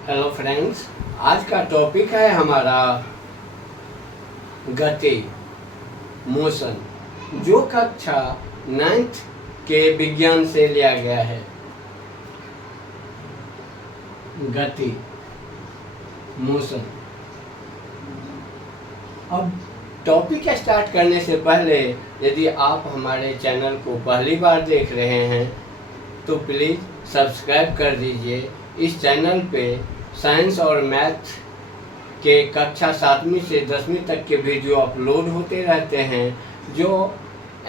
Hello friends, आज का topic है हमारा गति, मोशन, जो कक्षा 9th के विज्ञान से लिया गया है। गति, मोशन। अब टॉपिक स्टार्ट करने से पहले यदि आप हमारे चैनल को पहली बार देख रहे हैं तो प्लीज़ सब्सक्राइब कर दीजिए। इस चैनल पे साइंस और मैथ के कक्षा 7वीं से 10वीं तक के वीडियो अपलोड होते रहते हैं, जो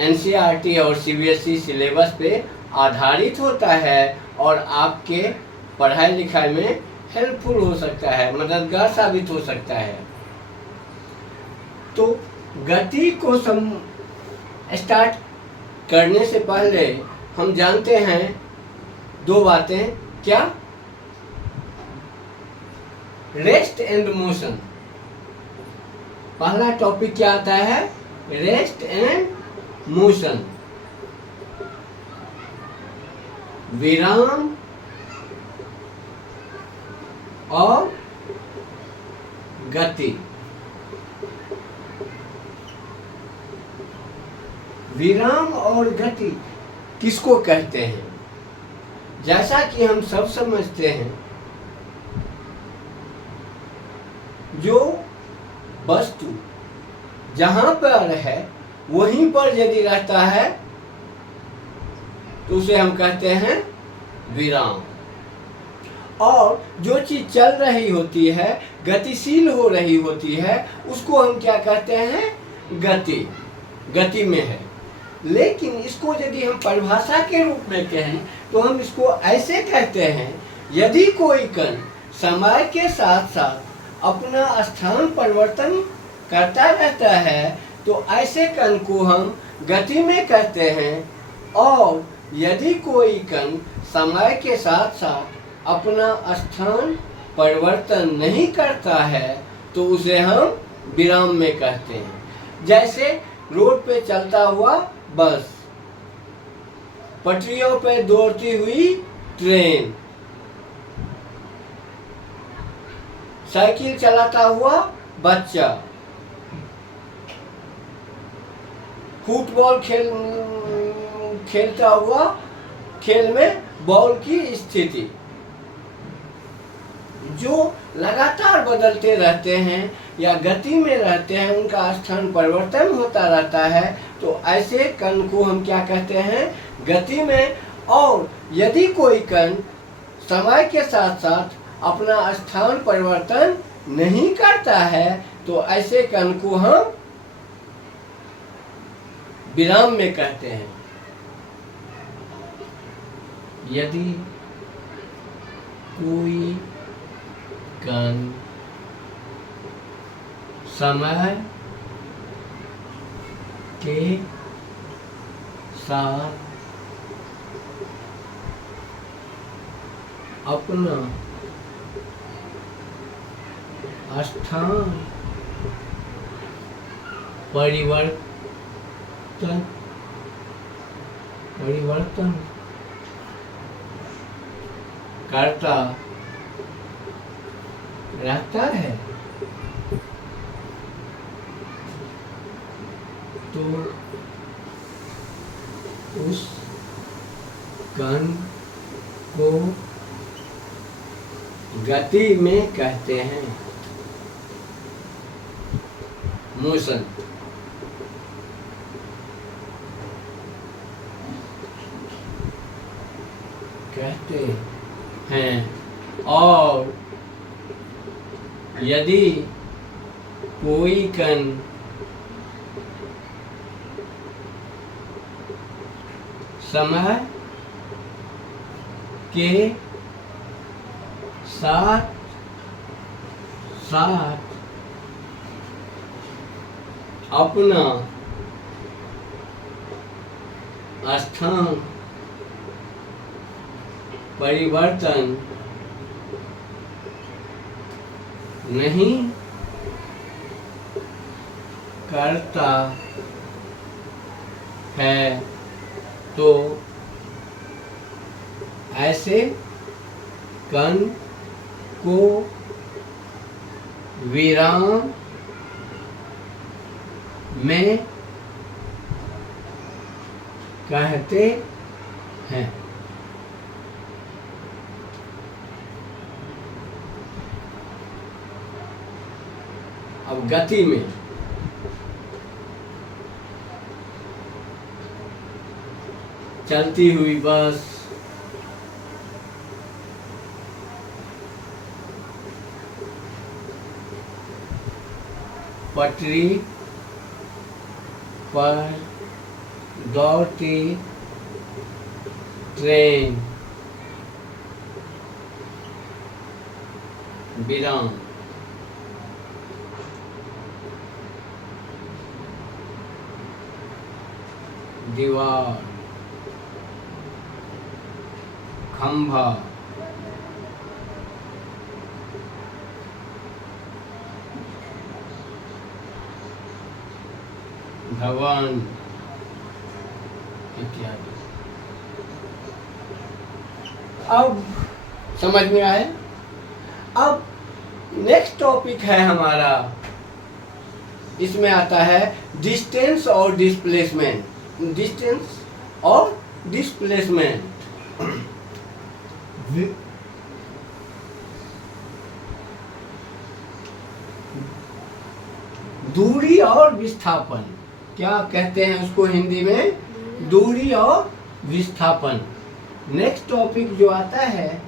NCERT और CBSE सिलेबस पे आधारित होता है और आपके पढ़ाई लिखाई में हेल्पफुल हो सकता है, मददगार साबित हो सकता है। तो गति को स्टार्ट करने से पहले हम जानते हैं दो बातें। क्या? Rest and motion. पहला टॉपिक क्या आता है? Rest and motion. विराम और गति। विराम और गति किसको कहते हैं? जैसा कि हम सब समझते हैं, जो वस्तु जहां पर है वहीं पर यदि रहता है तो उसे हम कहते हैं विराम। और जो चीज चल रही होती है, गतिशील हो रही होती है, उसको हम क्या कहते हैं? गति। गति में है। लेकिन इसको यदि हम परिभाषा के रूप में कहें तो हम इसको ऐसे कहते हैं, यदि कोई कण समय के साथ साथ अपना स्थान परिवर्तन करता रहता है तो ऐसे कण को हम गति में कहते हैं। और यदि कोई कण समय के साथ साथ अपना स्थान परिवर्तन नहीं करता है तो उसे हम विराम में कहते हैं। जैसे रोड पे चलता हुआ बस, पटरियों पे दौड़ती हुई ट्रेन, साइकिल चलाता हुआ बच्चा, फुटबॉल खेलता हुआ खेल में बॉल की स्थिति, जो लगातार बदलते रहते हैं या गति में रहते हैं, उनका स्थान परिवर्तन होता रहता है, तो ऐसे कण को हम क्या कहते हैं? गति में। और यदि कोई कण समय के साथ साथ अपना स्थान परिवर्तन नहीं करता है तो ऐसे कण को हम विराम में कहते हैं। यदि कोई कण समय के साथ अपना स्थान परिवर्तन करता रहता है तो उस कण को गति में कहते हैं। मोशन। कहते हैं। और यदि कोई कण समय के साथ साथ अपना स्थान परिवर्तन नहीं करता है तो ऐसे कण को विराम में कहते हैं। अब गति में चलती हुई बस, पटरी पर दौड़ती ट्रेन, विराम। दीवार, खंभा, भवन इत्यादि। अब समझ में आए? अब नेक्स्ट टॉपिक है हमारा, इसमें आता है डिस्टेंस और डिस्प्लेसमेंट। डिस्टेंस और डिस्प्लेसमेंट, दूरी और विस्थापन। क्या कहते हैं उसको हिंदी में? दूरी और विस्थापन। नेक्स्ट टॉपिक जो आता है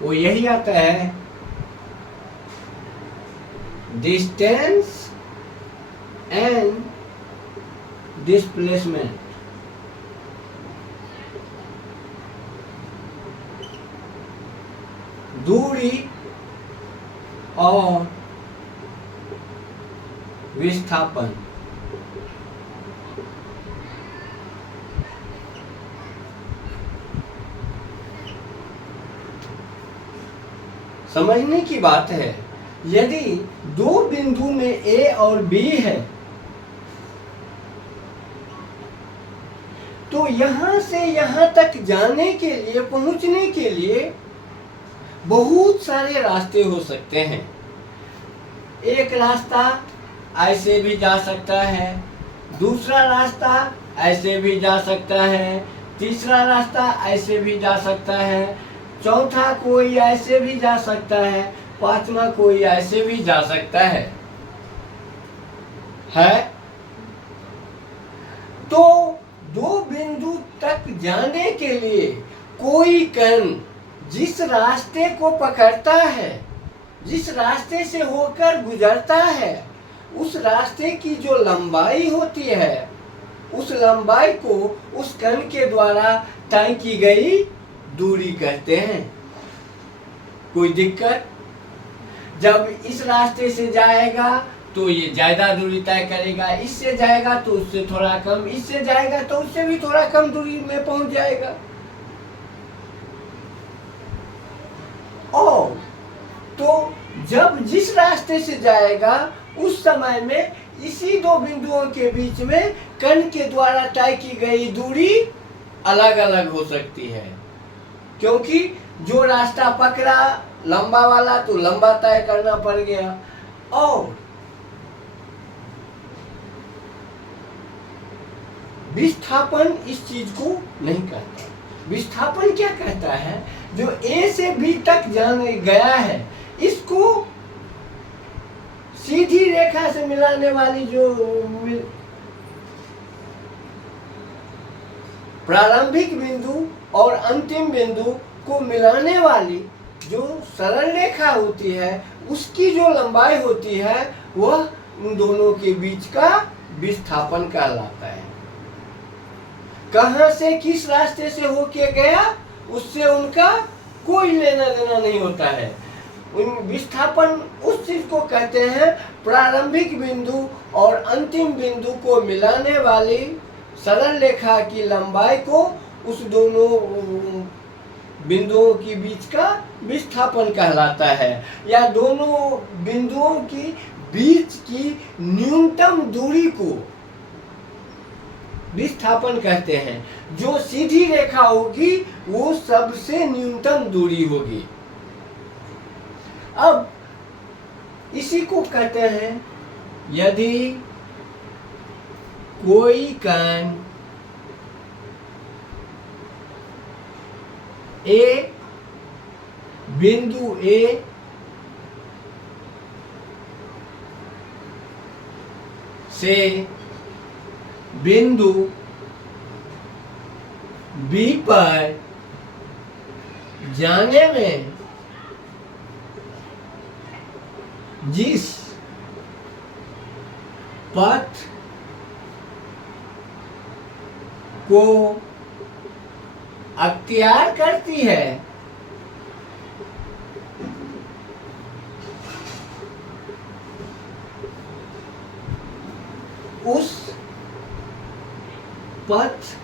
वो यही आता है, डिस्टेंस एंड डिस्प्लेसमेंट। दूरी और विस्थापन। समझने की बात है, यदि दो बिंदु में A और B है तो यहां से यहां तक जाने के लिए, पहुंचने के लिए बहुत सारे रास्ते हो सकते हैं। एक रास्ता ऐसे भी जा सकता है, दूसरा रास्ता ऐसे भी जा सकता है, तीसरा रास्ता ऐसे भी जा सकता है, चौथा कोई ऐसे भी जा सकता है, पांचवा कोई ऐसे भी जा सकता है। तो दो बिंदु तक जाने के लिए कोई कण जिस रास्ते को पकड़ता है, जिस रास्ते से होकर गुजरता है, उस रास्ते की जो लंबाई होती है, उस लंबाई को उस कण के द्वारा तय की गई दूरी कहते हैं। कोई दिक्कत? जब इस रास्ते से जाएगा तो ये ज्यादा दूरी तय करेगा, इससे जाएगा तो उससे थोड़ा कम, इससे जाएगा तो उससे भी थोड़ा कम दूरी में पहुंच जाएगा। और तो जब जिस रास्ते से जाएगा उस समय में इसी दो बिंदुओं के बीच में कण के द्वारा तय की गई दूरी अलग अलग हो सकती है, क्योंकि जो रास्ता पकड़ा लंबा वाला तो लंबा तय करना पड़ गया। और विस्थापन इस चीज को नहीं कहता। विस्थापन क्या कहता है? जो A से B तक जाने गया है, इसको सीधी रेखा से मिलाने वाली जो प्रारंभिक बिंदु और अंतिम बिंदु को मिलाने वाली जो सरल रेखा होती है, उसकी जो लंबाई होती है वह उन दोनों के बीच का विस्थापन कहलाता है। कहां से किस रास्ते से होके गया उससे उनका कोई लेना देना नहीं होता है। विस्थापन उस चीज को कहते हैं प्रारंभिक बिंदु और अंतिम बिंदु को मिलाने वाली सरल रेखा की लंबाई को उस दोनों बिंदुओं के बीच का विस्थापन कहलाता है, या दोनों बिंदुओं की बीच की न्यूनतम दूरी को विस्थापन कहते हैं। जो सीधी रेखा होगी वो सबसे न्यूनतम दूरी होगी। अब इसी को कहते हैं, यदि कोई कण एक बिंदु ए से बिंदु बी पर जाने में जिस पथ को अख्तियार करती है उस पथ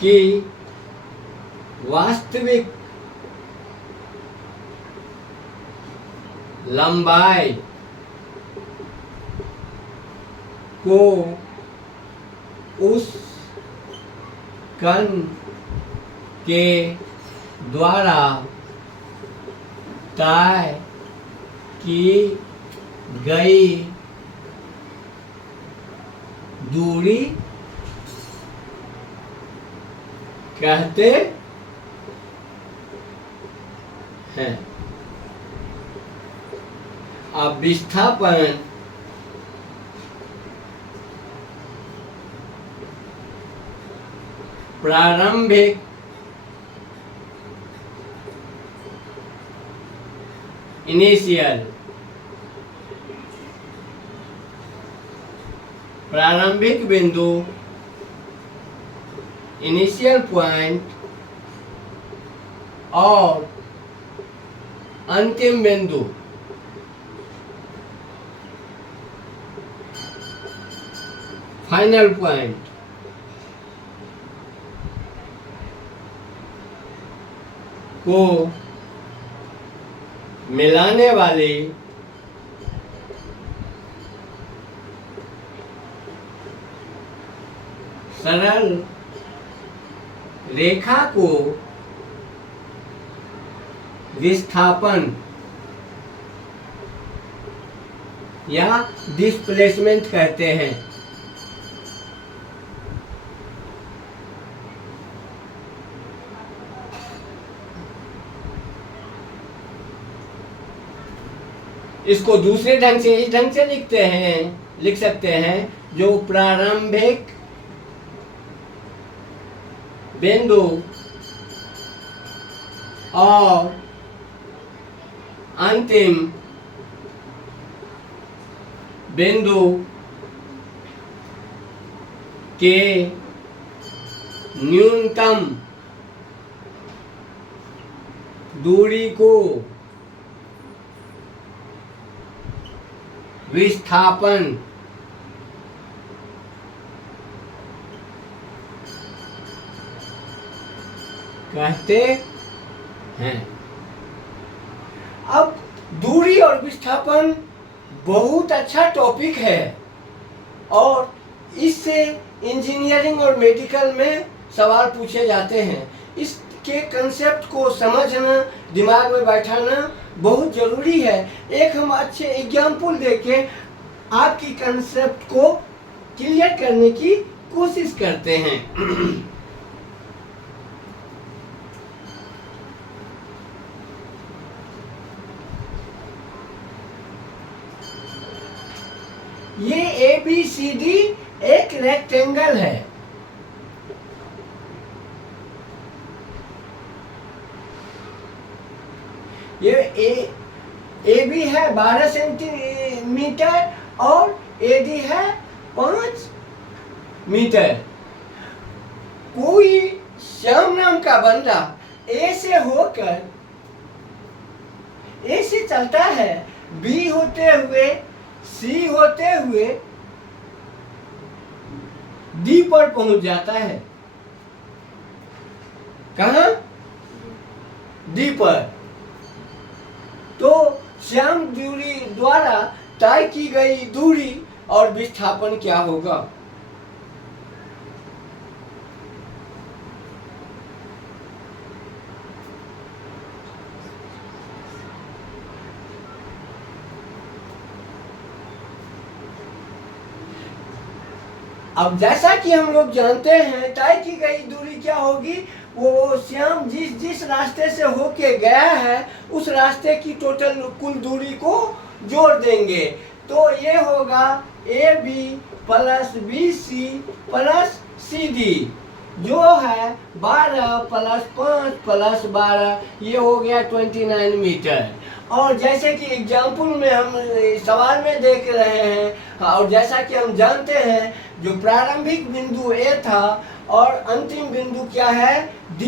की वास्तविक लंबाई को उस कण के द्वारा तय की गई दूरी कहते हैं। अब विस्थापन प्रारंभिक इनिशियल प्रारंभिक बिंदु इनिशियल पॉइंट और अंतिम बिंदु फाइनल पॉइंट को मिलाने वाली सरल रेखा को विस्थापन या डिस्प्लेसमेंट कहते हैं। इसको दूसरे ढंग से इस ढंग से लिख सकते हैं, जो प्रारंभिक बिंदु और अंतिम बिंदु के न्यूनतम दूरी को विस्थापन कहते हैं। अब दूरी और विस्थापन बहुत अच्छा टॉपिक है और इससे इंजीनियरिंग और मेडिकल में सवाल पूछे जाते हैं। इसके कंसेप्ट को समझना, दिमाग में बैठाना बहुत ज़रूरी है। एक हम अच्छे एग्जाम्पल देके आपकी कंसेप्ट को क्लियर करने की कोशिश करते हैं। ये ABCD एक रेक्टेंगल है। ये AB है 12 सेंटीमीटर और AD है 5 मीटर। कोई श्याम नाम का बंदा A से होकर A से चलता है, B होते हुए C होते हुए D पर पहुंच जाता है। कहाँ? D पर। तो श्याम दूरी द्वारा तय की गई दूरी और विस्थापन क्या होगा? अब जैसा कि हम लोग जानते हैं तय की गई दूरी क्या होगी, वो श्याम जिस जिस रास्ते से होके गया है उस रास्ते की टोटल कुल दूरी को जोड़ देंगे। तो ये होगा AB plus BC plus CD, जो है 12 प्लस 5 प्लस 12, ये हो गया 29 मीटर। और जैसे कि एग्जाम्पल में हम सवाल में देख रहे हैं, और जैसा कि हम जानते हैं जो प्रारंभिक बिंदु A था और अंतिम बिंदु क्या है D,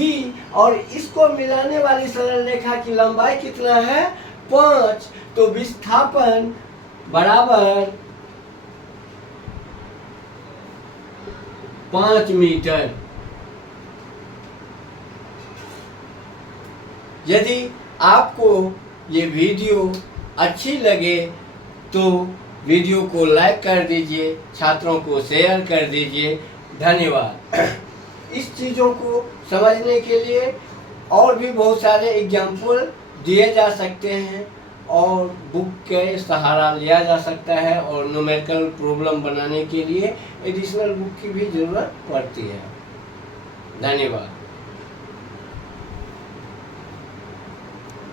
और इसको मिलाने वाली सरल रेखा की लंबाई कितना है 5, तो विस्थापन बराबर 5 मीटर। यदि आपको ये वीडियो अच्छी लगे तो वीडियो को लाइक कर दीजिए, छात्रों को शेयर कर दीजिए। धन्यवाद। इस चीज़ों को समझने के लिए और भी बहुत सारे एग्जाम्पल दिए जा सकते हैं और बुक के सहारा लिया जा सकता है, और न्यूमेरिकल प्रॉब्लम बनाने के लिए एडिशनल बुक की भी ज़रूरत पड़ती है। धन्यवाद।